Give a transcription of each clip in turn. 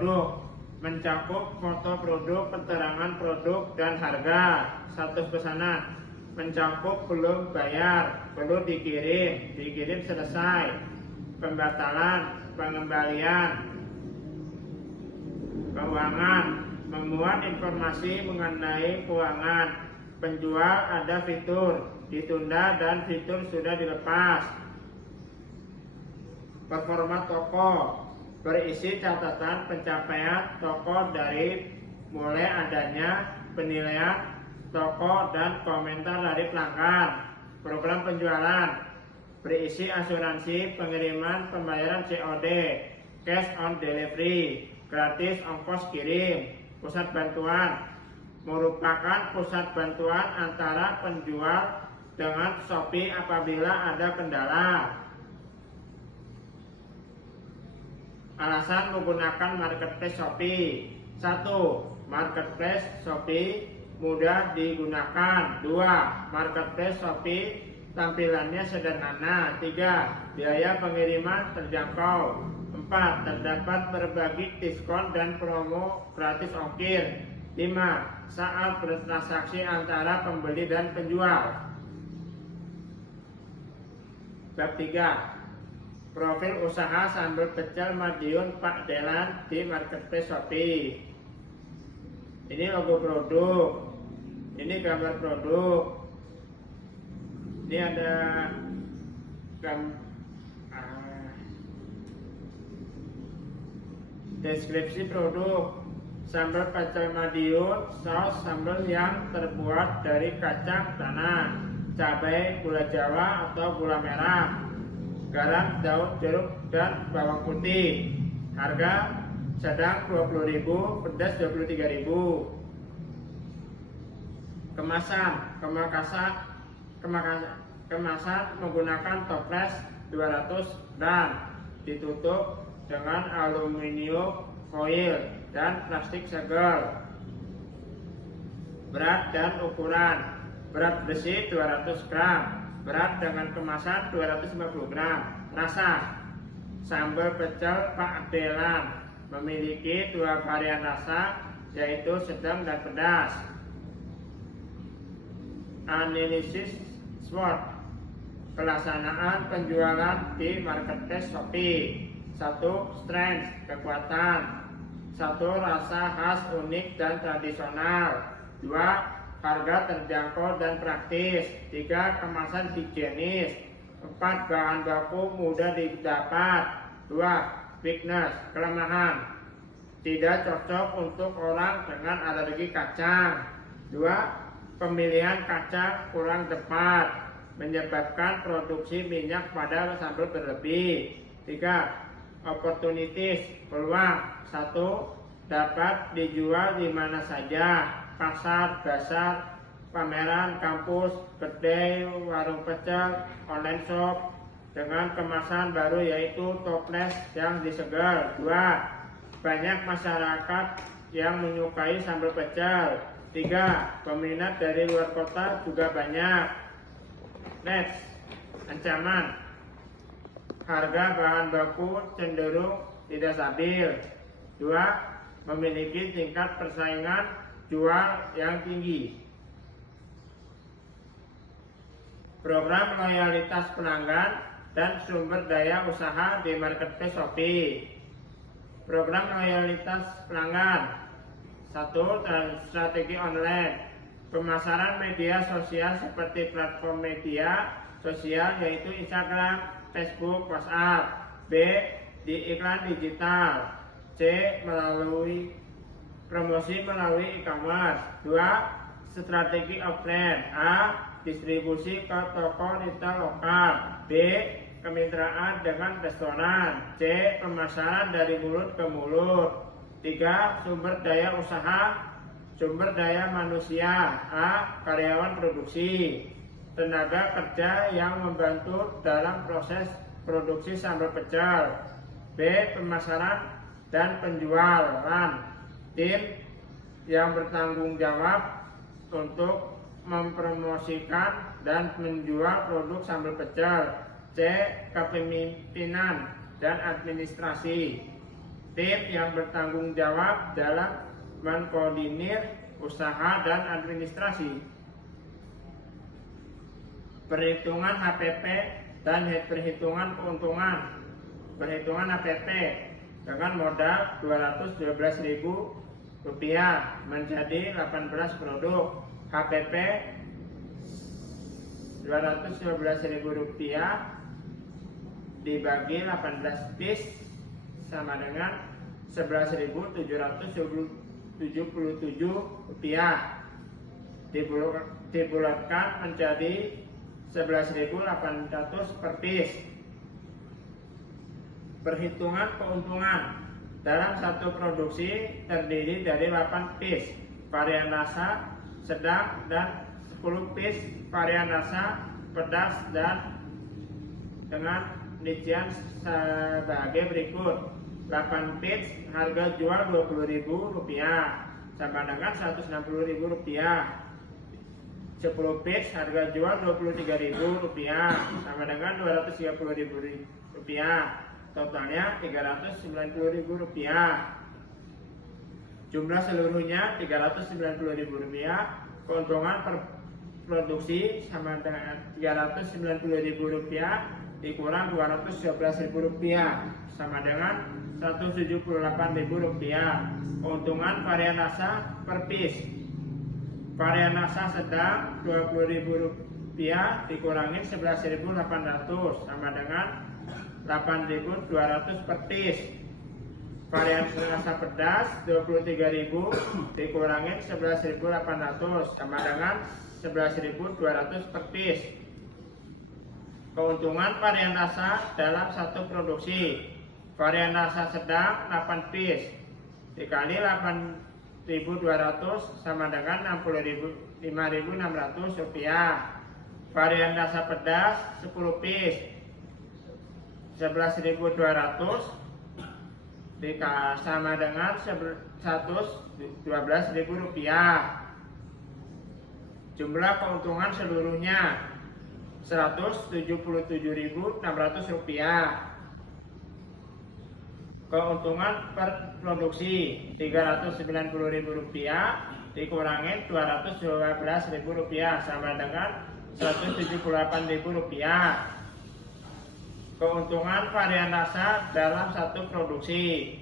produk mencakup foto produk, keterangan produk, dan harga. Status pesanan mencakup belum bayar, perlu dikirim, dikirim selesai, pembatalan, pengembalian, keuangan, memuat informasi mengenai keuangan, penjual ada fitur ditunda dan fitur sudah dilepas. Performa toko berisi catatan pencapaian toko dari mulai adanya penilaian toko dan komentar dari pelanggan. Program penjualan berisi asuransi pengiriman, pembayaran COD, cash on delivery, gratis ongkos kirim. Pusat bantuan merupakan pusat bantuan antara penjual dengan Shopee apabila ada kendala. Alasan menggunakan marketplace Shopee: 1. Marketplace Shopee mudah digunakan. 2. Marketplace Shopee tampilannya sederhana. 3. Biaya pengiriman terjangkau. 4. Terdapat berbagai diskon dan promo gratis ongkir. 5. Saat bertransaksi antara pembeli dan penjual. Bab 3. Profil usaha sambal pecel Madiun Pak Delan di marketplace Shopee. Ini logo produk, ini gambar produk, ini ada deskripsi produk. Sambal pecel Madiun, saus sambal yang terbuat dari kacang tanah, cabai, gula Jawa atau gula merah, garam, daun jeruk, dan bawang putih. Harga sedang 20.000, pedas 23.000. Kemasan menggunakan toples 200 gram, ditutup dengan aluminium foil dan plastik segel. Berat dan ukuran: berat besi 200 gram, berat dengan kemasan 250 gram. Rasa: sambal pecel Pak Delan memiliki 2 varian rasa, yaitu sedang dan pedas. Analisis SWOT pelaksanaan penjualan di marketplace Shopee. 1. Strength, kekuatan. 1. Rasa khas, unik, dan tradisional. 2. Harga terjangkau dan praktis. 3. Kemasan higienis. 4. Bahan baku mudah didapat. 2. Weakness, kelemahan: tidak cocok untuk orang dengan alergi kacang. 2. Pemilihan kacang kurang tepat, menyebabkan produksi minyak pada sambal berlebih. 3. Opportunities, peluang: 1. Dapat dijual di mana saja, pasar, bazar, pameran, kampus, kedai, warung pecel, online shop, dengan kemasan baru yaitu toples yang disegel. 2. Banyak masyarakat yang menyukai sambal pecel. 3. Peminat dari luar kota juga banyak. Next. Ancaman: harga bahan baku cenderung tidak stabil. 2. Memiliki tingkat persaingan jual yang tinggi. Program loyalitas pelanggan dan sumber daya usaha di marketplace Shopee. Program loyalitas pelanggan: 1. Strategi online, pemasaran media sosial seperti platform media sosial yaitu Instagram, Facebook, WhatsApp. B. Di iklan digital. C. Melalui promosi melalui e-commerce. 2. Strategi offline. A. Distribusi ke toko retail lokal. B. Kemitraan dengan restoran. C. Pemasaran dari mulut ke mulut. 3. Sumber daya usaha, sumber daya manusia. A. Karyawan produksi, tenaga kerja yang membantu dalam proses produksi sambal pecel. B. Pemasaran dan penjualan, tim yang bertanggung jawab untuk mempromosikan dan menjual produk sambal pecel. C. Kepemimpinan dan administrasi. tim yang bertanggung jawab dalam mengkoordinir usaha dan administrasi. Perhitungan HPP dan perhitungan keuntungan. Perhitungan HPP dengan modal Rp212.000 menjadi 18 produk. HPP Rp212.000 dibagi 18 piece sama dengan Rp11.777. Dibulatkan menjadi 11.800 per piece. Perhitungan keuntungan. Dalam satu produksi terdiri dari 8 piece varian rasa sedang dan 10 piece varian rasa pedas dan dengan rincian sebagai berikut. 8 piece harga jual Rp20.000 sama dengan Rp160.000. 10 piece harga jual Rp23.000 sama dengan Rp230.000. Totalnya Rp390.000. Jumlah seluruhnya Rp390.000. Keuntungan per produksi sama dengan Rp390.000 dikurang Rp211.000 sama dengan Rp178.000. Keuntungan varian rasa per piece. Varian rasa sedang Rp20.000 dikurangi Rp11.800 sama dengan Rp8.200 per piece. Varian rasa pedas Rp23.000 dikurangi Rp11.800 sama dengan Rp11.200 per piece. Keuntungan varian rasa dalam satu produksi. Varian rasa sedang 8 piece dikali 8.200 sama dengan Rp5.600. Varian rasa pedas 10 piece Rp11.200 sama dengan Rp112.000. Jumlah keuntungan seluruhnya Rp177.600. Keuntungan per produksi Rp390.000 dikurangi Rp212.000 sama dengan Rp178.000. Keuntungan varian rasa dalam satu produksi.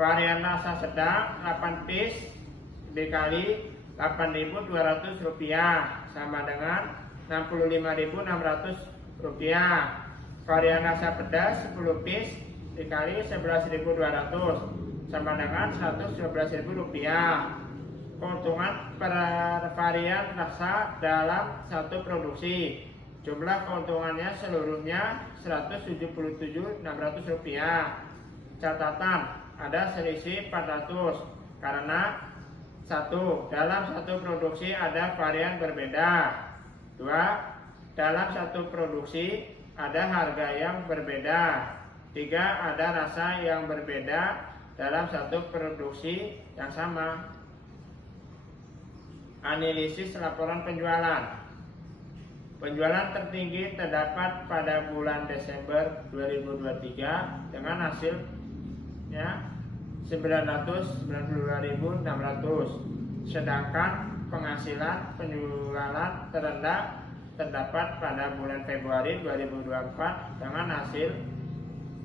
Varian rasa sedang 8 piece dikali Rp8.200 sama dengan Rp65.600. Varian rasa pedas 10 piece dikali Rp11.200 sama dengan Rp112.000. Keuntungan per varian rasa dalam satu produksi. Jumlah keuntungannya seluruhnya Rp177.600. Catatan, ada selisih 400 karena 1. Dalam satu produksi ada varian berbeda. 2. Dalam satu produksi ada harga yang berbeda. 3. Ada rasa yang berbeda dalam satu produksi yang sama. Analisis laporan penjualan. Penjualan tertinggi terdapat pada bulan Desember 2023 dengan hasilnya 992.600. Sedangkan penghasilan penjualan terendah terdapat pada bulan Februari 2024 dengan hasil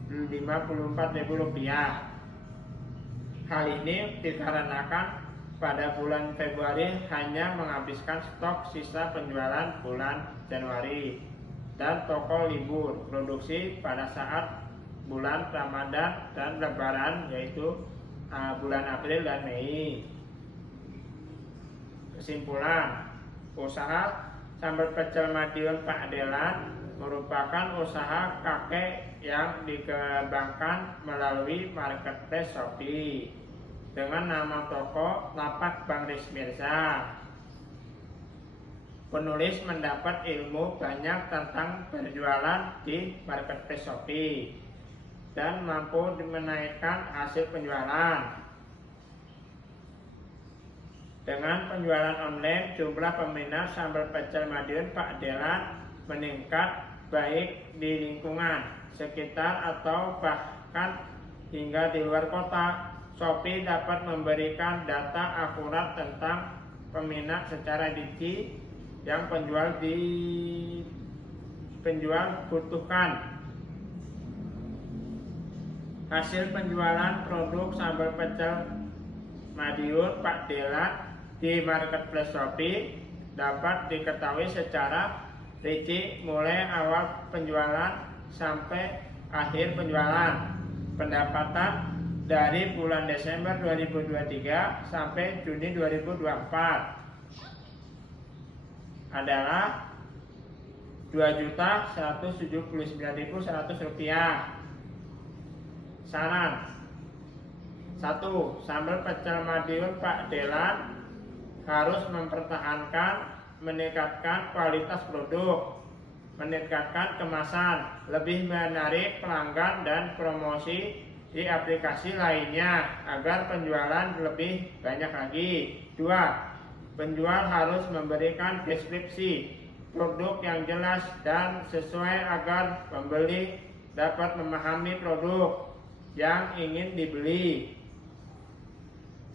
Rp54.000. Hal ini dikarenakan pada bulan Februari hanya menghabiskan stok sisa penjualan bulan Januari dan toko libur produksi pada saat bulan Ramadan dan Lebaran, yaitu bulan April dan Mei. Kesimpulan, usaha sambal pecel Madiun Pak Delan merupakan usaha kakek yang dikembangkan melalui marketplace Shopee dengan nama toko Lapak Bang Rismirza. Penulis mendapat ilmu banyak tentang berjualan di marketplace Shopee dan mampu menaikkan hasil penjualan. Dengan penjualan online, jumlah peminat sambal pecel Madiun Pak Delan meningkat baik di lingkungan sekitar atau bahkan hingga di luar kota. Shopee dapat memberikan data akurat tentang peminat secara rinci yang penjual butuhkan. Hasil penjualan produk sambal pecel Madiun Pak Delan di marketplace Shopee dapat diketahui secara rinci mulai awal penjualan sampai akhir penjualan. Pendapatan dari bulan Desember 2023 sampai Juni 2024 adalah Rp2.179.100. Saran 1. Sambal pecel Madiun Pak Delan harus mempertahankan, meningkatkan kualitas produk, meningkatkan kemasan, lebih menarik pelanggan dan promosi di aplikasi lainnya agar penjualan lebih banyak lagi. 2. Penjual harus memberikan deskripsi produk yang jelas dan sesuai agar pembeli dapat memahami produk yang ingin dibeli,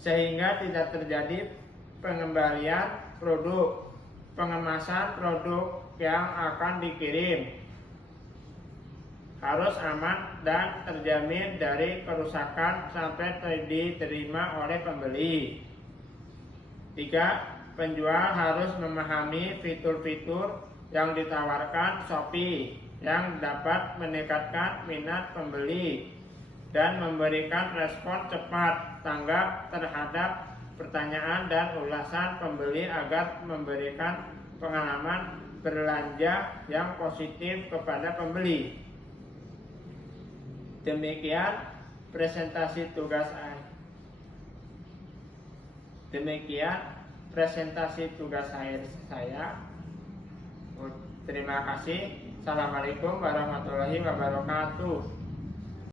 sehingga tidak terjadi pengembalian produk, pengemasan produk yang akan dikirim harus aman dan terjamin dari kerusakan sampai diterima oleh pembeli. 3. Penjual harus memahami fitur-fitur yang ditawarkan Shopee yang dapat meningkatkan minat pembeli dan memberikan respon cepat tanggap terhadap pertanyaan dan ulasan pembeli agar memberikan pengalaman belanja yang positif kepada pembeli. Demikian presentasi tugas akhir saya. Terima kasih. Assalamualaikum warahmatullahi wabarakatuh.